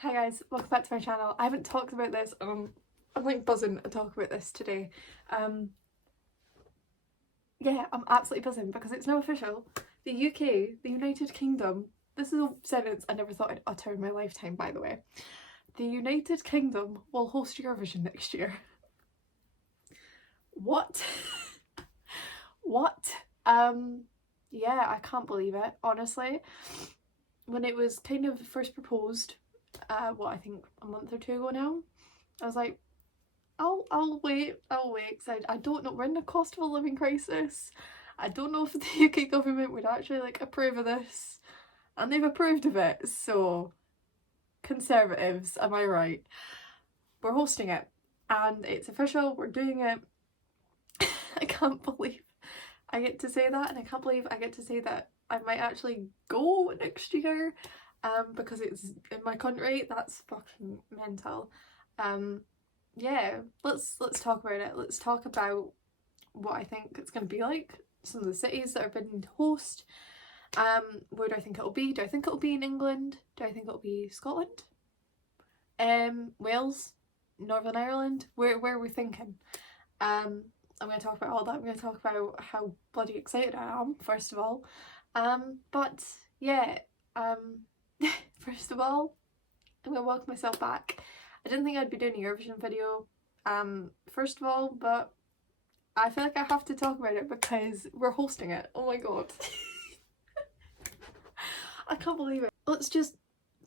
Hi guys, welcome back to my channel. I haven't talked about this, I'm like buzzing to talk about this today. Yeah, I'm absolutely buzzing because it's now official. The UK, the United Kingdom, this is a sentence I never thought I'd utter in my lifetime, by the way. The United Kingdom will host Eurovision next year. What? What? Yeah, I can't believe it, honestly. When it was kind of first proposed, I think a month or two ago now, I was like, I'll wait, because I don't know, we're in a cost of a living crisis. I don't know if the UK government would actually like approve of this, and they've approved of it, so Conservatives, am I right? We're hosting it, and it's official, we're doing it. I can't believe I get to say that, and I can't believe I get to say that I might actually go next year, because it's in my country. That's fucking mental. Yeah, let's talk about it. Let's talk about what I think it's going to be like, some of the cities that are bidding to host. Where do I think it'll be? Do I think it'll be in England? Do I think it'll be Scotland? Wales? Northern Ireland? Where are we thinking? I'm going to talk about all that. I'm going to talk about how bloody excited I am, first of all. But yeah, first of all, I'm going to welcome myself back. I didn't think I'd be doing a Eurovision video, first of all, but I feel like I have to talk about it because we're hosting it. Oh my god. I can't believe it. Let's just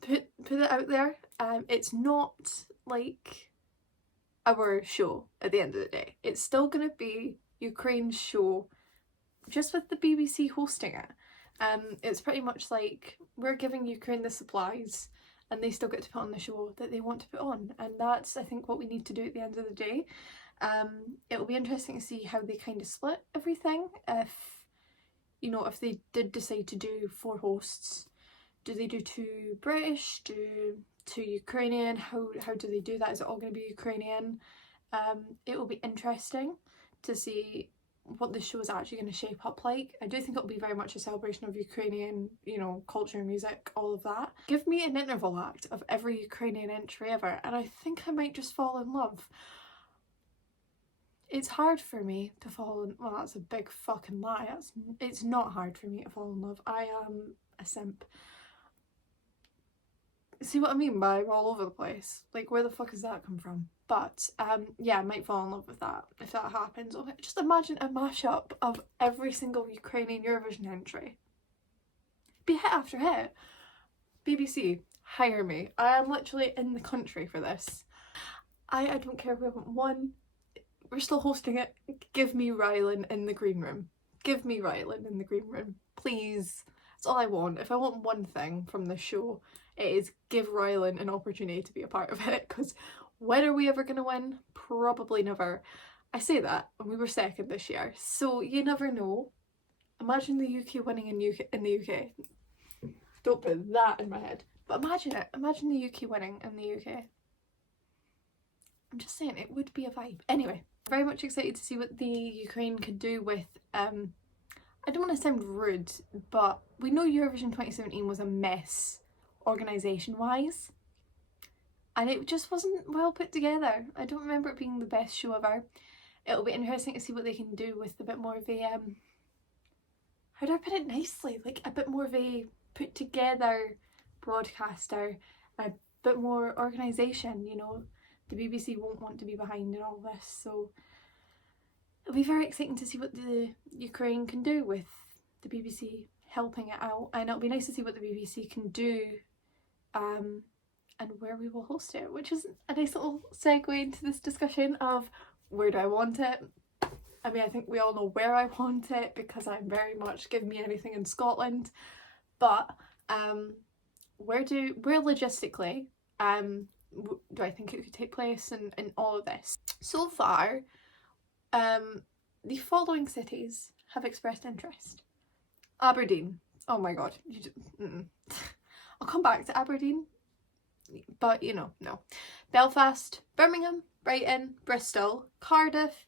put it out there. It's not like our show at the end of the day. It's still going to be Ukraine's show, just with the BBC hosting it. It's pretty much like we're giving Ukraine the supplies and they still get to put on the show that they want to put on, and that's, I think, what we need to do at the end of the day. It'll be interesting to see how they kind of split everything. If they did decide to do 4 hosts, do they do 2 British, do 2 Ukrainian? How do they do that? Is it all going to be Ukrainian? It will be interesting to see what the show is actually going to shape up like. I do think it'll be very much a celebration of Ukrainian, culture, music, all of that. Give me an interval act of every Ukrainian entry ever, and I think I might just fall in love. It's hard for me to fall in, well, that's a big fucking lie. It's not hard for me to fall in love. I am a simp. See what I mean by I'm all over the place? Like, where the fuck has that come from? But yeah, I might fall in love with that if that happens. Okay, just imagine a mashup of every single Ukrainian Eurovision entry. Be hit after hit. BBC, hire me. I am literally in the country for this. I don't care if we haven't won. We're still hosting it. Give me Rylan in the green room. Give me Rylan in the green room. Please. That's all I want. If I want one thing from this show, it is give Rylan an opportunity to be a part of it, because when are we ever going to win? Probably never. I say that, and we were second this year, so you never know. Imagine the UK winning in the UK. Don't put that in my head. But imagine it. Imagine the UK winning in the UK. I'm just saying, it would be a vibe. Anyway, very much excited to see what the Ukraine could do with, I don't want to sound rude, but we know Eurovision 2017 was a mess organisation wise, and it just wasn't well put together. I don't remember it being the best show ever. It'll be interesting to see what they can do with a bit more of a, how do I put it nicely, like a bit more of a put together broadcaster, a bit more organisation. The BBC won't want to be behind in all this, so it'll be very exciting to see what the Ukraine can do with the BBC helping it out, and it'll be nice to see what the BBC can do and where we will host it, which is a nice little segue into this discussion of where do I want it. I mean, I think we all know where I want it because I'm very much give me anything in Scotland, but where logistically do I think it could take place in all of this? So far, the following cities have expressed interest. Aberdeen. Oh my god. I'll come back to Aberdeen, but no. Belfast, Birmingham, Brighton, Bristol, Cardiff,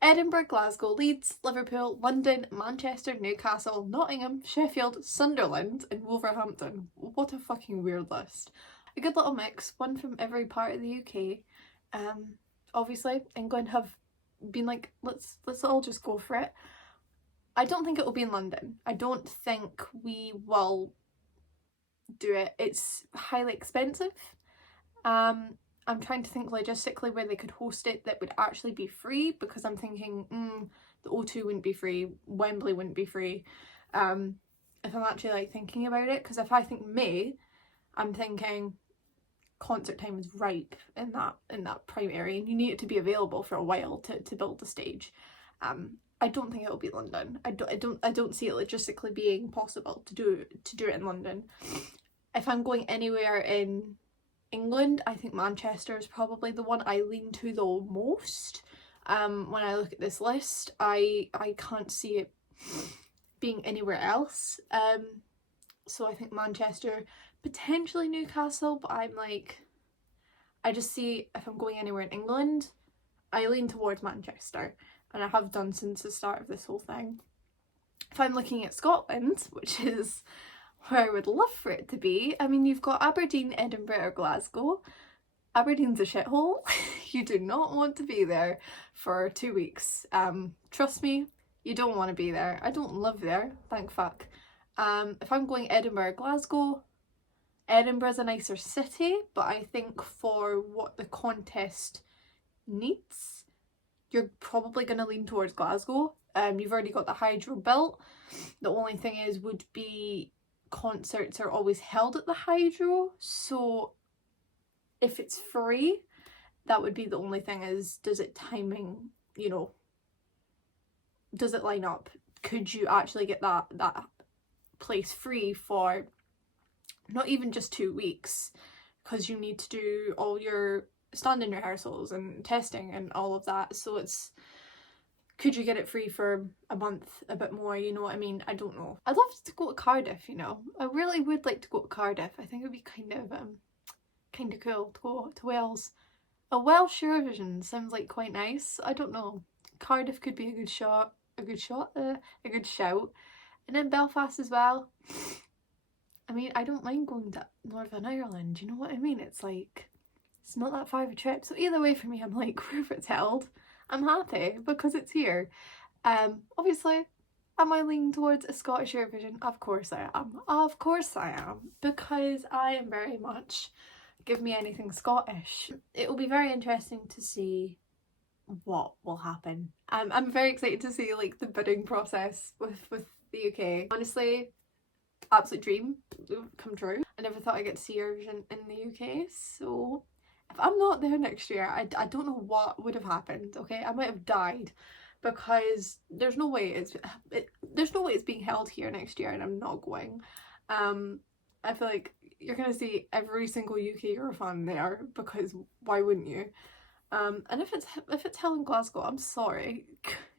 Edinburgh, Glasgow, Leeds, Liverpool, London, Manchester, Newcastle, Nottingham, Sheffield, Sunderland and Wolverhampton. What a fucking weird list. A good little mix, one from every part of the UK. Obviously England have been like, let's all just go for it. I don't think it will be in London. I don't think we will do it. It's highly expensive. I'm trying to think logistically where they could host it that would actually be free, because I'm thinking the O2 wouldn't be free, Wembley wouldn't be free. If I'm actually like thinking about it, because if I think May, I'm thinking concert time is ripe in that prime area, and you need it to be available for a while to build the stage. I don't think it will be London. I don't see it logistically being possible to do it in London. If I'm going anywhere in England, I think Manchester is probably the one I lean to the most. When I look at this list, I can't see it being anywhere else. So I think Manchester, potentially Newcastle, but I'm like, I just see if I'm going anywhere in England, I lean towards Manchester, and I have done since the start of this whole thing. If I'm looking at Scotland, which is where I would love for it to be, I mean, you've got Aberdeen, Edinburgh or Glasgow. Aberdeen's a shithole. You do not want to be there for 2 weeks. Trust me, you don't want to be there. I don't live there, thank fuck. If I'm going Edinburgh, Glasgow, Edinburgh's a nicer city, but I think for what the contest needs, you're probably going to lean towards Glasgow. You've already got the Hydro built. The only thing is, would be concerts are always held at the Hydro, so if it's free, that would be the only thing, is does it timing, you know, does it line up? Could you actually get that place free for not even just 2 weeks, because you need to do all your stand-in rehearsals and testing and all of that, so it's, could you get it free for a month, a bit more, you know what I mean? I don't know. I'd love to go to Cardiff, you know. I really would like to go to Cardiff. I think it would be kind of cool to go to Wales. A Welsh Eurovision sounds like quite nice. I don't know. Cardiff could be a good shout. And then Belfast as well. I mean, I don't mind going to Northern Ireland, you know what I mean? It's like, it's not that far of a trip. So either way for me, I'm like, wherever it's held, I'm happy because it's here. Obviously, am I leaning towards a Scottish Eurovision? Of course I am. Of course I am. Because I am very much, give me anything Scottish. It will be very interesting to see what will happen. I'm very excited to see like the bidding process with the UK. Honestly, absolute dream come true. I never thought I'd get to see Eurovision in the UK, so if I'm not there next year, I don't know what would have happened, okay? I might have died, because there's no way it's being held here next year and I'm not going. I feel like you're gonna see every single UK Eurofan there, because why wouldn't you? And if it's held in Glasgow, I'm sorry,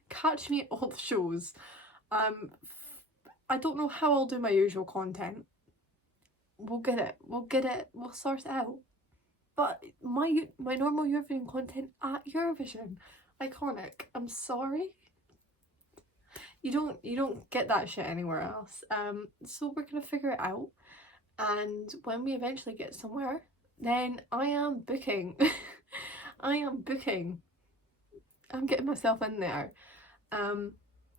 catch me at all the shows. I don't know how I'll do my usual content. We'll get it, we'll sort it out. But my normal Eurovision content at Eurovision, iconic. I'm sorry. You don't get that shit anywhere else. So we're gonna figure it out, and when we eventually get somewhere, then I am booking. I am booking. I'm getting myself in there.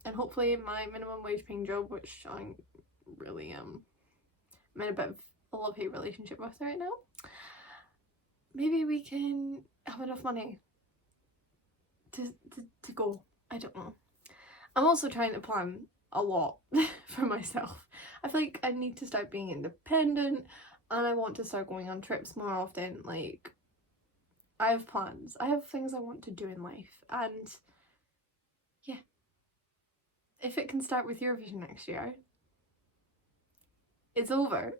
And hopefully my minimum wage paying job, which I really am, I'm in a bit of a love-hate relationship with right now. Maybe we can have enough money to go. I don't know. I'm also trying to plan a lot for myself. I feel like I need to start being independent, and I want to start going on trips more often. Like, I have plans. I have things I want to do in life, and yeah. If it can start with Eurovision next year, it's over.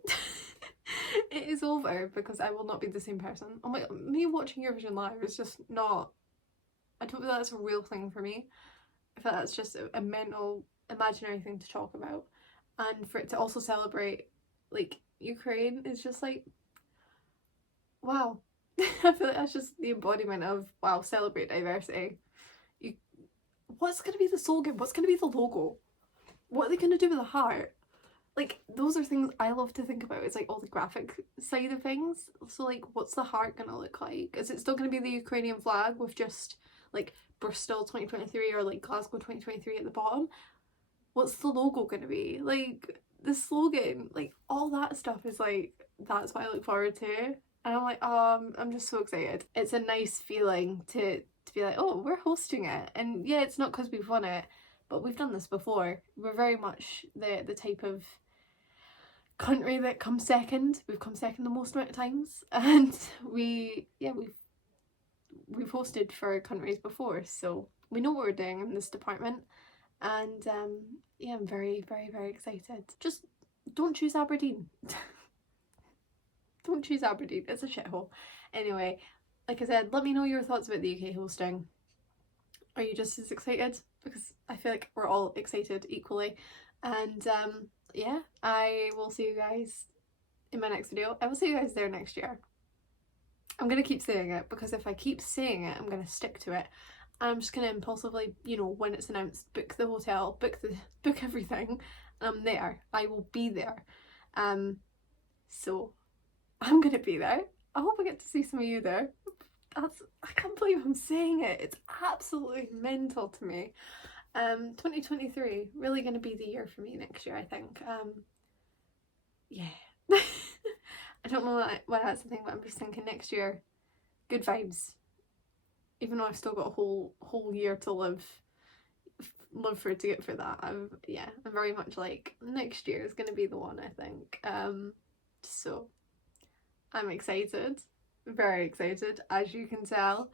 It is over, because I will not be the same person. Oh my god, me watching Eurovision live is just not, I don't feel that's a real thing for me. I feel that's just a mental, imaginary thing to talk about. And for it to also celebrate, like, Ukraine is just like, wow. I feel like that's just the embodiment of, wow, celebrate diversity. What's going to be the slogan? What's going to be the logo? What are they going to do with the heart? like, those are things I love to think about. It's like all the graphic side of things. So like, what's the heart gonna look like? Is it still gonna be the Ukrainian flag with just like Bristol 2023 or like Glasgow 2023 at the bottom? What's the logo gonna be? Like, the slogan, like all that stuff is like, that's what I look forward to. And I'm like, I'm just so excited. It's a nice feeling to be like, oh, we're hosting it. And yeah, it's not because we've won it, but we've done this before. We're very much the type of country that comes second. We've come second the most amount of times, and we've hosted for countries before, so we know what we're doing in this department. And yeah, I'm very, very, very excited. Just don't choose Aberdeen. Don't choose Aberdeen, it's a shithole. Anyway, like I said, let me know your thoughts about the UK hosting. Are you just as excited? Because I feel like we're all excited equally. And yeah, I will see you guys in my next video. I will see you guys there next year. I'm going to keep saying it, because if I keep saying it, I'm going to stick to it. And I'm just going to impulsively, you know, when it's announced, book the hotel, book everything, and I'm there. I will be there. So I'm going to be there. I hope I get to see some of you there. I can't believe I'm saying it. It's absolutely mental to me. 2023, really going to be the year for me next year, I think. Yeah. I don't know why that's the thing, but I'm just thinking next year, good vibes. Even though I've still got a whole year to live for it to get for that. I'm very much like, next year is going to be the one, I think. So I'm excited, very excited, as you can tell.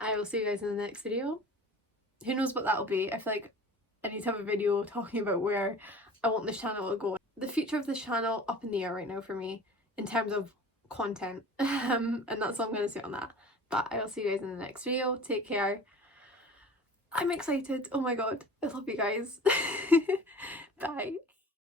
I will see you guys in the next video. Who knows what that'll be. I feel like I need to have a video talking about where I want this channel to go. The future of this channel up in the air right now for me in terms of content, and that's all I'm going to say on that. But I will see you guys in the next video. Take care. I'm excited. Oh my god, I love you guys. Bye.